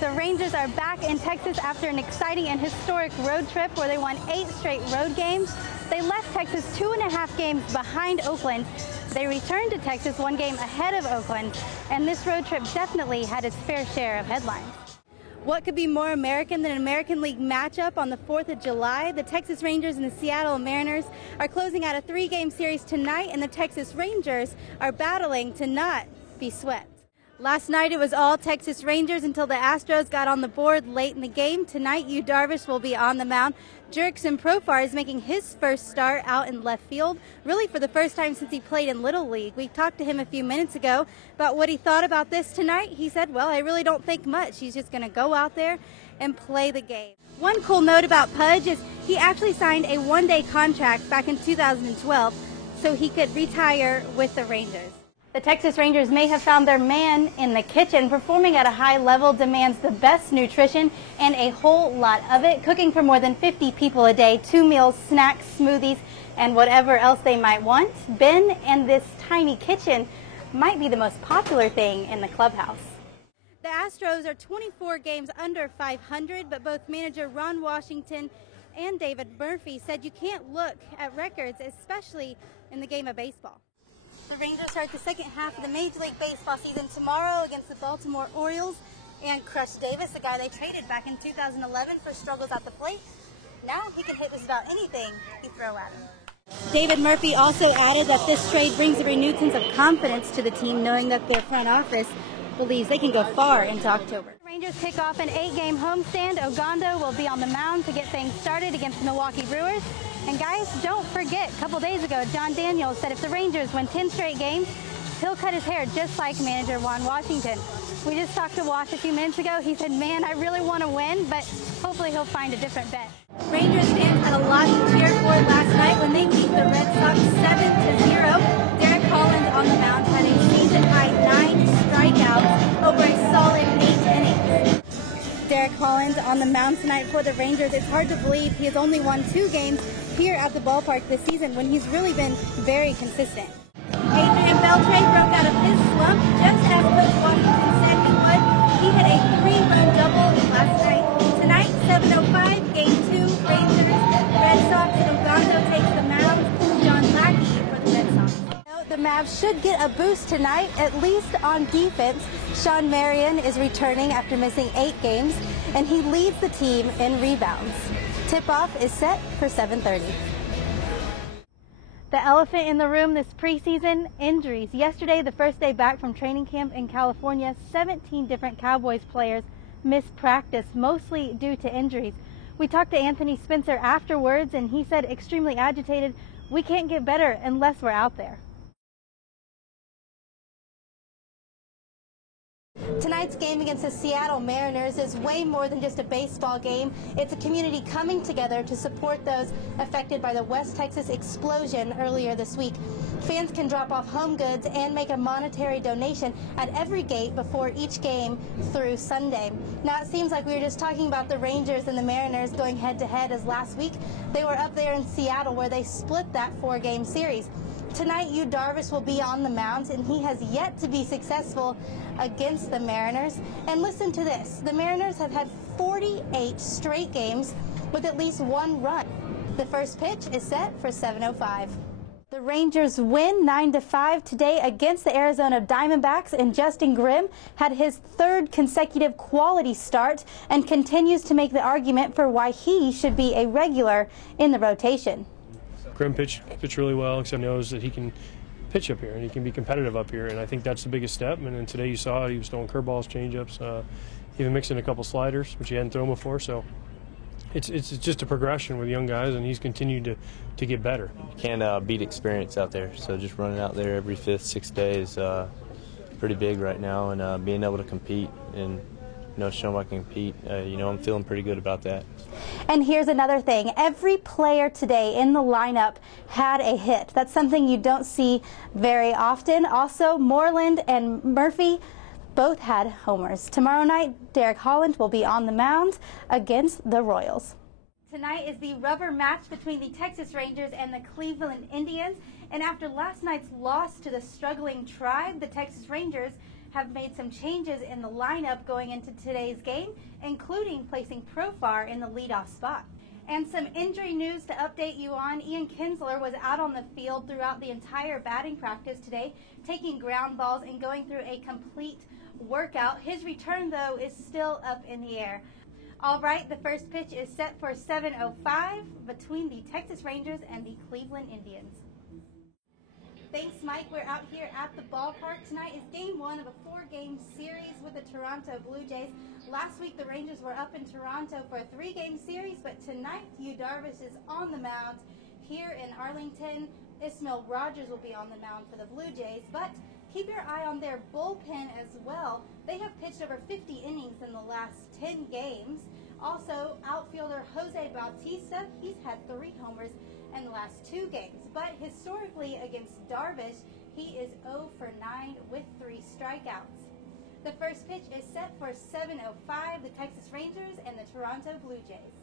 The Rangers are back in Texas after an exciting and historic road trip where they won 8 straight road games. They left Texas 2.5 games behind Oakland. They returned to Texas 1 game ahead of Oakland, and this road trip definitely had its fair share of headlines. What could be more American than an American League matchup on the 4th of July? The Texas Rangers and the Seattle Mariners are closing out a 3-game series tonight, and the Texas Rangers are battling to not be swept. Last night it was all Texas Rangers until the Astros got on the board late in the game. Tonight, Yu Darvish will be on the mound. Jurickson Profar is making his first start out in left field, really for the first time since he played in Little League. We talked to him a few minutes ago about what he thought about this tonight. He said, well, I really don't think much. He's just going to go out there and play the game. One cool note about Pudge is he actually signed a 1-day contract back in 2012 so he could retire with the Rangers. The Texas Rangers may have found their man in the kitchen. Performing at a high level demands the best nutrition and a whole lot of it. Cooking for more than 50 people a day, 2 meals, snacks, smoothies, and whatever else they might want. Ben and this tiny kitchen might be the most popular thing in the clubhouse. The Astros are 24 games under 500, but both manager Ron Washington and David Murphy said you can't look at records, especially in the game of baseball. The Rangers start the second half of the Major League Baseball season tomorrow against the Baltimore Orioles, and Crush Davis, the guy they traded back in 2011 for struggles at the plate, now he can hit just about anything you throw at him. David Murphy also added that this trade brings a renewed sense of confidence to the team, knowing that their front office believes they can go far into October. The Rangers kick off an 8-game homestand. Ogando will be on the mound to get things started against the Milwaukee Brewers. And guys, don't forget, a couple days ago, John Daniels said if the Rangers win 10 straight games, he'll cut his hair just like manager Ron Washington. We just talked to Wash a few minutes ago. He said, man, I really want to win, but hopefully he'll find a different bet. Rangers fans had a lot to cheer for last night when they beat the Red Sox 7-0. Derek Holland on the mound had a season-high 9 strikeouts over a solid 8 innings. Derek Holland on the mound tonight for the Rangers. It's hard to believe he has only won 2 games here at the ballpark this season when he's really been very consistent. Adrian Beltre broke out of his slump just as Coach Washington said he would. He hit a 3-run double last night. Tonight, 7:05, Game 2, Rangers, Red Sox, and Ogando takes the mound. John Lackey for the Red Sox. The Mavs should get a boost tonight, at least on defense. Sean Marion is returning after missing 8 games, and he leads the team in rebounds. Tip-off is set for 7:30. The elephant in the room this preseason, injuries. Yesterday, the first day back from training camp in California, 17 different Cowboys players missed practice, mostly due to injuries. We talked to Anthony Spencer afterwards, and he said extremely agitated, we can't get better unless we're out there. Tonight's game against the Seattle Mariners is way more than just a baseball game. It's a community coming together to support those affected by the West Texas explosion earlier this week. Fans can drop off home goods and make a monetary donation at every gate before each game through Sunday. Now, it seems like we were just talking about the Rangers and the Mariners going head-to-head, as last week they were up there in Seattle where they split that 4-game series. Tonight, Yu Darvish will be on the mound, and he has yet to be successful against the Mariners. And listen to this. The Mariners have had 48 straight games with at least 1 run. The first pitch is set for 7:05. The Rangers win 9-5 today against the Arizona Diamondbacks, and Justin Grimm had his 3rd consecutive quality start and continues to make the argument for why he should be a regular in the rotation. Grimm pitched really well, except knows that he can pitch up here and he can be competitive up here, and I think that's the biggest step. And then today you saw he was throwing curveballs, changeups, even mixing a couple sliders, which he hadn't thrown before. So it's just a progression with young guys, and he's continued to get better. You can't beat experience out there, so just running out there every 5th, 6th day is pretty big right now, and being able to compete and show them I can compete, I'm feeling pretty good about that. And here's another thing. Every player today in the lineup had a hit. That's something you don't see very often. Also, Moreland and Murphy both had homers. Tomorrow night, Derek Holland will be on the mound against the Royals. Tonight is the rubber match between the Texas Rangers and the Cleveland Indians. And after last night's loss to the struggling Tribe, the Texas Rangers have made some changes in the lineup going into today's game, including placing Profar in the leadoff spot. And some injury news to update you on. Ian Kinsler was out on the field throughout the entire batting practice today, taking ground balls and going through a complete workout. His return, though, is still up in the air. All right, the first pitch is set for 7:05 between the Texas Rangers and the Cleveland Indians. Thanks, Mike. We're out here at the ballpark. Tonight is game one of a 4-game series with the Toronto Blue Jays. Last week, the Rangers were up in Toronto for a 3-game series, but tonight, Yu Darvish is on the mound here in Arlington. Ismail Rogers will be on the mound for the Blue Jays, but keep your eye on their bullpen as well. They have pitched over 50 innings in the last 10 games. Also, outfielder Jose Bautista, he's had 3 homers in the last 2 games. But historically against Darvish, he is 0 for 9 with 3 strikeouts. The first pitch is set for 7:05, the Texas Rangers and the Toronto Blue Jays.